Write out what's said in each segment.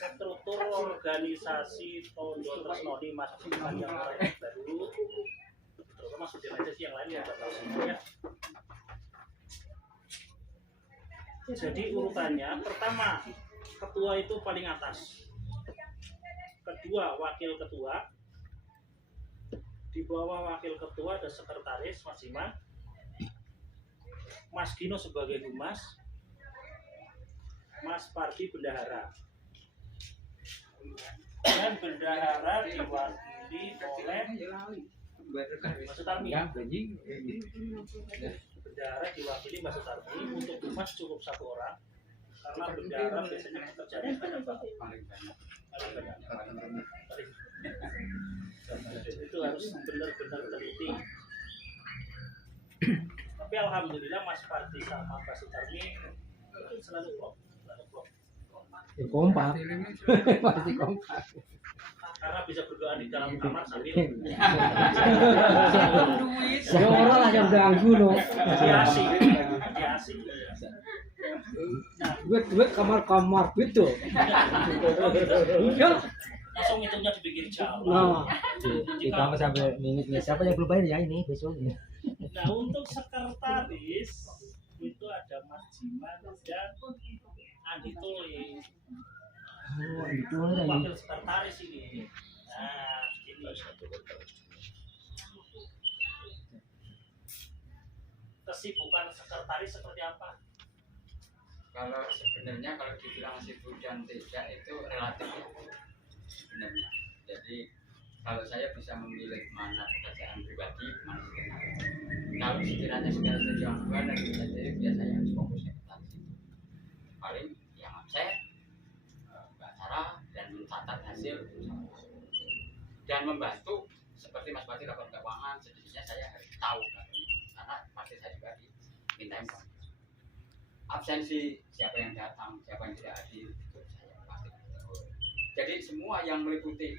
Struktur organisasi Tondo Tresnoni Mas yang baru, terutama organisasi yang lain ya nggak tahu semuanya. Jadi urutannya pertama ketua itu paling atas, kedua wakil ketua, di bawah wakil ketua ada sekretaris Mas Iman, Mas Gino sebagai humas, Mas Pardi bendahara, dan bendahara diwakili oleh Mas Sutarmi. Bendahara diwakili Mas Sutarmi. Untuk humas cukup 1 orang karena bendahara biasanya pekerjaannya banyak banget. Itu harus benar-benar teliti. Tapi alhamdulillah Mas Pardi sama Mas Sutarmi selalu klop. Kompak. Pasti kompak. Karena bisa berdoa di dalam kamar sambil Ya orang lah yang ganggu loh. asik. Nah, Duit kamar gitu. Iya. langsung hitungnya dibikin jauh. Nah, kita sampai minit siapa yang belum bayar ya ini besok ya. Nah, untuk sekretaris itu ada Mas Jiman dan Andi Tole. Oh, itu ada Wakil sekretaris ini. Nah, ini kesibukan sekretaris seperti apa? Kalau sebenarnya kalau dibilang sibuk dan tidak itu relatif sebenarnya. Jadi kalau saya bisa memilih mana pekerjaan pribadi, mana sekretaris. Kalau sekiranya segala sesuatu yang dan bisa jadi biasanya harus fokusnya ke tadi. Paling yang absen, acara dan mencatat hasil dan membantu seperti Mas Pati laporan keuangan sedikitnya saya harus tahu karena pasti saya juga dimintain absensi siapa yang datang siapa yang tidak hadir itu saya pasti tahu. Jadi semua yang meliputi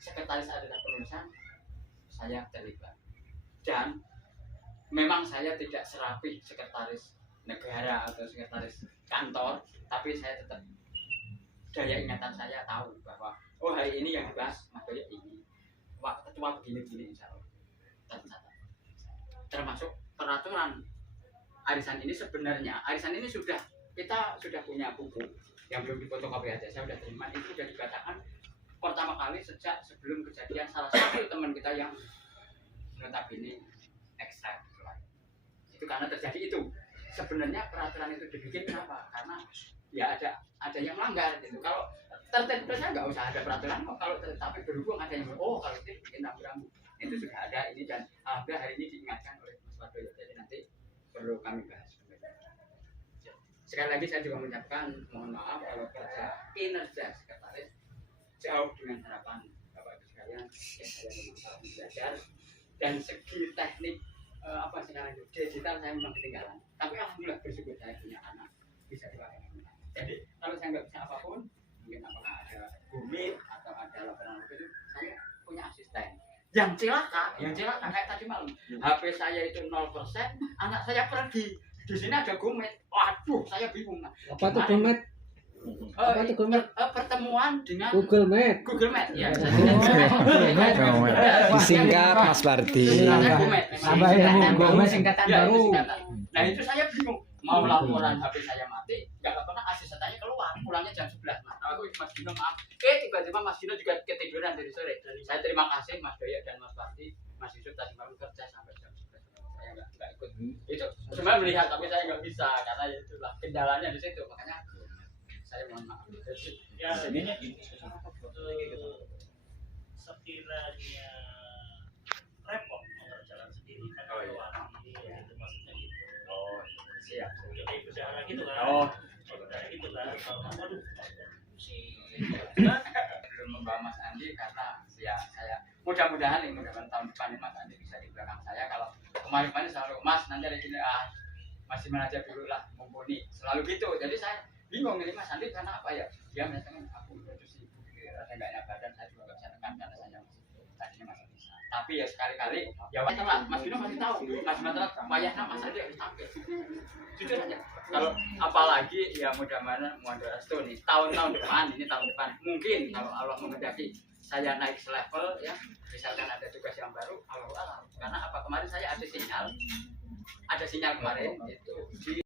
sekretaris adalah penulisan saya terlibat dan memang saya tidak serapih sekretaris negara atau sekretaris kantor, tapi saya tetap daya ingatan saya tahu bahwa oh hari ini yang dibahas Mas Boyet ini, wah ketua begini-begini insya Allah tercatat. Termasuk peraturan arisan ini sebenarnya arisan ini kita sudah punya buku yang belum difotokopi aja, saya sudah terima itu sudah dikatakan pertama kali sejak sebelum kejadian salah satu teman kita yang notabene ekstrak itu karena terjadi itu. Sebenarnya peraturan itu dibikin kenapa? Karena ya ada yang melanggar gitu. Kalau tertib saya nggak usah ada peraturan kok. Kalau tapi berhubung ada yang kalau itu bikin rambu-rambu itu sudah ada ini dan alhamdulillah hari ini diingatkan oleh Mas Wadoyo. Jadi nanti perlu kami bahas. Sekali lagi saya juga mengucapkan mohon maaf kalau kerja kinerja sekretaris jauh dengan harapan Bapak Ibu sekalian yang saya memang belajar dan segi teknik apa sekarang itu digital saya memang ketinggalan. Tapi alhamdulillah bersyukur saya punya anak bisa dipakai. Jadi kalau saya nggak bisa apapun mungkin apakah ada bumi atau ada laporan itu saya punya asisten yang celaka kayak tadi malam HP saya itu 0%, anak saya pergi di sini ada Gomet, waduh saya bingung. Apa tuh Gomet? Apa tuh Gomet? Pertemuan dengan Google Meet ya. Disingkat Mas Pardi. Tambah ilmu Gomet singkatan baru. Nah itu saya bingung mau laporan HP saya mati, nggak pernah asistennya keluar, pulangnya jam 11. Nah, aku Mas Gino maaf, tiba-tiba Mas Gino juga ketiduran dari sore. Saya terima kasih Mas Doya dan Mas Pardi, Mas Yusuf tadi malam kerja sampai jam 11. Saya nggak ikut. Itu sebenarnya melihat tapi saya nggak bisa karena itulah kendalanya di situ, makanya saya mohon maaf. Ya, ini sekiranya repot mengerjakan sendiri kan itu maksudnya gitu. Oh, siap. Jadi bendahara gitu kan. Bendahara gitu kan. Waduh. Belum membawa Mas Andi karena ya saya mudah-mudahan tahun depan ini Mas Andi bisa di belakang saya. Kalau kemarin selalu Mas nanti ada gini masih aja dulu lah mumpuni selalu gitu. Jadi saya bingung ini Mas Andi karena apa ya? Dia menyatakan aku itu sibuk, saya nggak enak badan, saya juga nggak bisa tekan karena saya tadinya masih bisa. Tapi ya sekali-kali ya telat. Mas Gino masih tahu. Mas Gino telat, wayahnya Mas Andi harus tampil. jujur aja. Kalau apalagi ya mudah-mudahan nih tahun-tahun depan, ini tahun depan mungkin kalau Allah menghendaki saya naik selevel ya, misalkan ada tugas yang baru, Allah alam. Karena apa, kemarin saya ada sinyal kemarin itu di